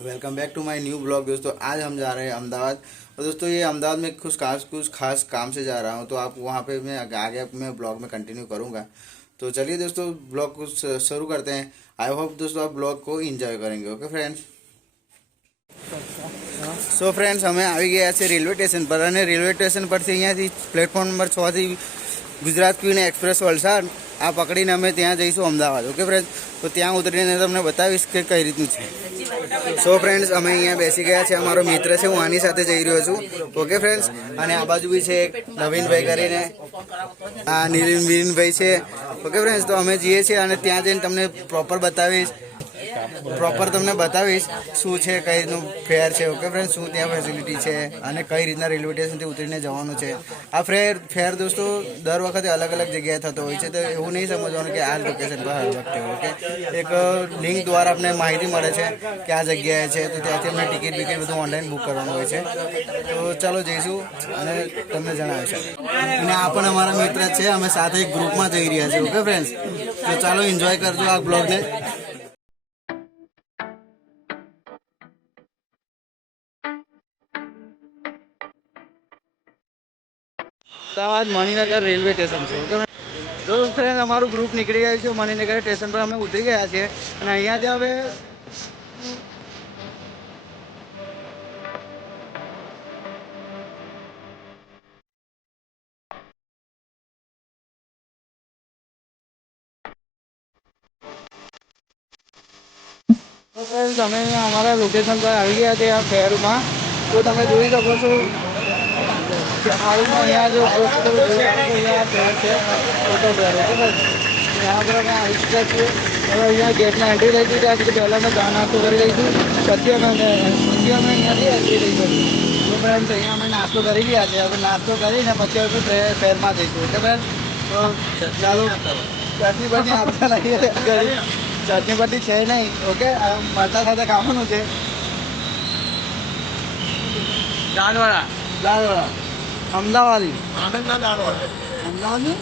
Welcome back to my new blog. दोस्तों आज हम जा रहे हैं अहमदाबाद। और दोस्तों ये अहमदाबाद में कुछ खास काम से जा रहा हूँ, तो आप वहाँ पे मैं आगे मैं ब्लॉग में कंटिन्यू करूँगा। तो चलिए दोस्तों ब्लॉग को शुरू करते हैं। आई होप दोस्तों आप ब्लॉग को एंजॉय करेंगे। Okay friends. સો ફ્રેન્ડ્સ અમે આવી ગયા છે રેલવે સ્ટેશન પર, અને રેલવે સ્ટેશન પરથી અહીંયાથી પ્લેટફોર્મ નંબર 6 થી ગુજરાત ક્વીન એક્સપ્રેસ વલસાડ આ પકડીને અમે ત્યાં જઈશું અમદાવાદ। ઓકે ફ્રેન્ડ્સ, તો ત્યાં ઉતરીને તમને બતાવીશ કે કઈ રીતનું છે। સો ફ્રેન્ડ્સ અમે અહીંયા બેસી ગયા છે, અમારો મિત્ર છે, હું આની સાથે જઈ રહ્યો છું। ઓકે ફ્રેન્ડ્સ, અને આ બાજુ બી છે એક નવીનભાઈ કરીને, આ નીલિનભાઈ છે। ઓકે ફ્રેન્ડ્સ, તો અમે જઈએ છીએ અને ત્યાં જઈને તમને પ્રોપર તમને બતાવીશ શું છે, કઈ રીતનું ફેર છે। ઓકે ફ્રેન્ડ, શું ત્યાં ફેસિલિટી છે અને કઈ રીતના રેલવે સ્ટેશનથી ઉતરીને જવાનું છે। આ ફેર દોસ્તો દર વખતે અલગ અલગ જગ્યાએ થતો હોય છે, તો એવું નહીં સમજવાનું કે આ લોકેશન પર હર વખતે। ઓકે, એક લિંક દ્વારા આપણને માહિતી મળે છે કે આ જગ્યાએ છે, તો ત્યાંથી અમને ટિકિટ બિકિટ બધું ઓનલાઈન બુક કરવાનું હોય છે। તો ચાલો જઈશું અને તમને જણાવીશું। અને આ પણ અમારા મિત્ર છે, અમે સાથે એક ગ્રુપમાં જઈ રહ્યા છીએ। ઓકે ફ્રેન્ડ્સ, તો ચાલો એન્જોય કરજો આ બ્લોગને। અમદાવાદ મણિનગર રેલવે સ્ટેશન છે। ઓકે જો ફ્રેન્ડ, અમારું ગ્રુપ નીકળી ગયું છે મણિનગર સ્ટેશન પર, અમે ઉતરી ગયા છીએ અને અહીંયાથી હવે ફ્રેન્ડ અમે અમારા લોકેશન પર આવી ગયા છે આ શહેરમાં। તો તમે જોઈ શકો છો અહીંયા जो અહીંયા શહેર છે ફોટો શહેર। ઓકે બસ यहाँ पर અમે આવી ચૂક્યા છીએ। હવે અહીંયા ગેટમાં એન્ટ્રી લઈ દીધી, ત્યાંથી પહેલાં અમે ચા નાસ્તો કરી લઈશું, પછી અમે અહીંયાથી એન્ટ્રી લઈશું। તો ફ્રેન્ડ્સ અહીંયા અમે નાસ્તો કરી રહ્યા છે, હવે નાસ્તો કરીને પછી અમે શહેરમાં જઈશું। ઓકે ફ્રેન્ડ, તો ચાલો ચટણી બટની આપતા નહીં ચટણી બટની છે નહીં। ઓકે, મરચા સાથે ખાવાનું છે। દાળવાળા અમદાવાદી અમદાવાદનું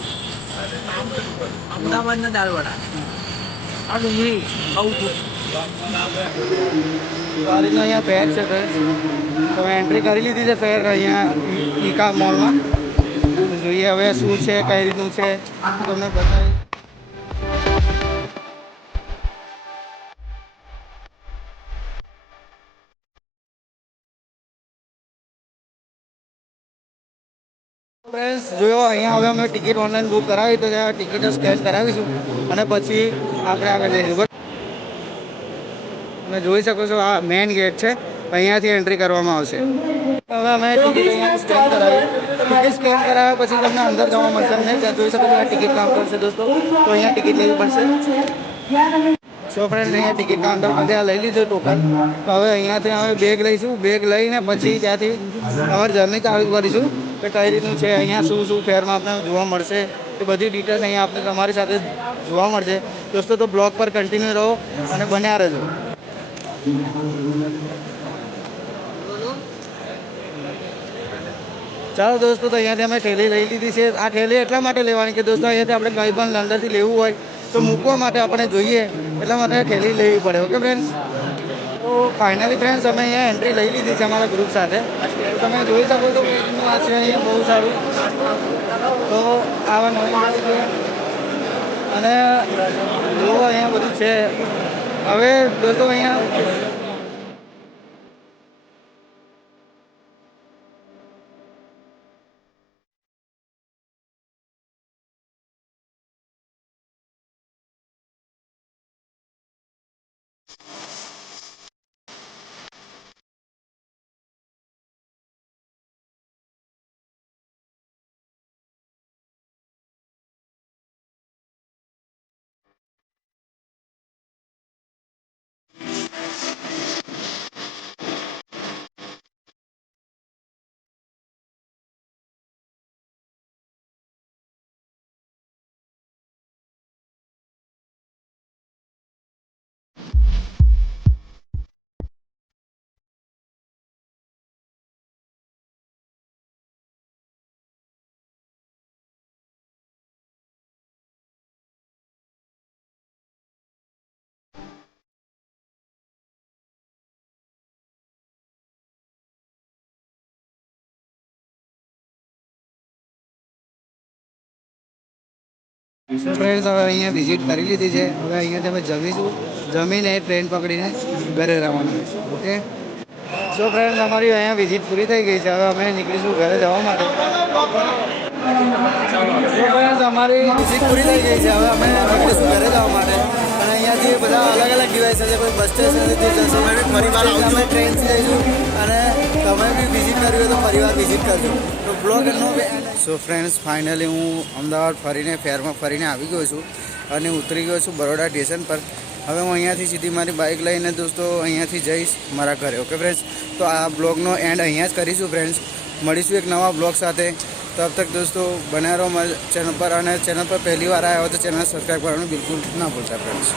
અમદાવાદના દાળવાળા આ ડુંગળી ખાવું છું। ગાડીનો અહીંયા ફેર છે, તમે એન્ટ્રી કરી લીધી છે ફેર અહીંયા ઈકા મોલમાં। જોઈએ હવે શું છે, કઈ રીતનું છે તમને બતાવી। ફ્રેન્ડ્સ જોયો અહીંયા હવે અમે ટિકિટ ઓનલાઈન બુક કરાવી, તો ત્યાં ટિકિટ સ્કેન કરાવીશું અને પછી આપણે આગળ જઈશું। તમે જોઈ શકો છો આ મેઇન ગેટ છે, અહીંયાથી એન્ટ્રી કરવામાં આવશે। હવે અમે ટિકિટ અહીંયા સ્કેન કરાવી, ટિકિટ સ્કેન કરાવ્યા પછી તમને અંદર જવા મળશે નહીં। ત્યાં જોઈ શકો છો આ ટિકિટ કાઉન્ટર છે દોસ્તો, તો અહીંયા ટિકિટ લેવી પડશે। સો ફ્રેન્ડ અહીંયા ટિકિટ કાઉન્ટર પર ત્યાં લઈ લીધું ટોકન। તો હવે અહીંયાથી અમે બેગ લઈશું, બેગ લઈને પછી ત્યાંથી અમારી જર્ની ચાલુ કરીશું કે કઈ રીતનું છે, અહીંયા શું શું ફેરમાં આપણને જોવા મળશે, એ બધી ડિટેલ્સ અહીંયા આપણે તમારી સાથે જોવા મળશે। દોસ્તો તો બ્લોગ પર કન્ટિન્યુ રહો અને બન્યા રહેજો। ચાલો દોસ્તો, તો અહીંયાથી અમે થેલી લઈ લીધી છે। આ થેલી એટલા માટે લેવાની કે દોસ્તો અહીંયાથી આપણે કંઈ પણ અંદરથી લેવું હોય તો મૂકવા માટે આપણે જોઈએ, એટલા માટે થેલી લેવી પડે। ઓકે ફ્રેન્ડ્સ, તો ફાઇનલી ફ્રેન્ડ્સ અમે અહીંયા એન્ટ્રી લઈ લીધી છે અમારા ગ્રુપ સાથે। તો તમે જોઈ શકો છો કે આ છે અહીંયા બહુ સારું। તો આવા નવી છે અને જો અહીંયા બધું છે। હવે દોસ્તો અહીંયા ફ્રેન્ડ્સ હવે અહીંયા વિઝિટ કરી લીધી છે. હવે અહીંયાથી અમે જમીશું, જમીને ટ્રેન પકડીને ઘરે રવાના થઈશું. ઓકે, સો ફ્રેન્ડ્સ અમારી અહીંયા વિઝિટ પૂરી થઈ ગઈ છે. હવે અમે નીકળીશું ઘરે જવા માટે. સો ફ્રેન્ડ્સ અમારી વિઝિટ પૂરી થઈ ગઈ છે. હવે અમે નીકળીશું ઘરે જવા માટે. અને અહીંયાથી બધા અલગ અલગ ડિવાઇસ છે. કોઈ બસ સ્ટેશનથી જશો, અમે ટ્રેનથી જઈશું. અને તમે બી વિઝિટ કરવી હોય તો પરિવાર વિઝિટ કરજો. તો બ્લોગ સો ફ્રેન્ડ્સ ફાઇનલી હું અમદાવાદ ફરીને ફેરમાં ફરીને આવી ગયો છું અને ઉતરી ગયો છું બરોડા સ્ટેશન પર. હવે હું અહીંયાથી સીધી મારી બાઇક લઈને દોસ્તો અહીંયાથી જઈશ મારા ઘરે. ઓકે ફ્રેન્ડ્સ, તો આ બ્લોગનો એન્ડ અહીંયા જ કરીશું ફ્રેન્ડ્સ. મળીશું એક નવા બ્લોગ સાથે. તબ તક દોસ્તો બને રહો મારી ચેનલ પર. અને ચેનલ પર પહેલી વાર આવ્યા હોય તો ચેનલ સબસ્ક્રાઈબ કરવાનું બિલકુલ ના ભૂલતા ફ્રેન્ડ્સ.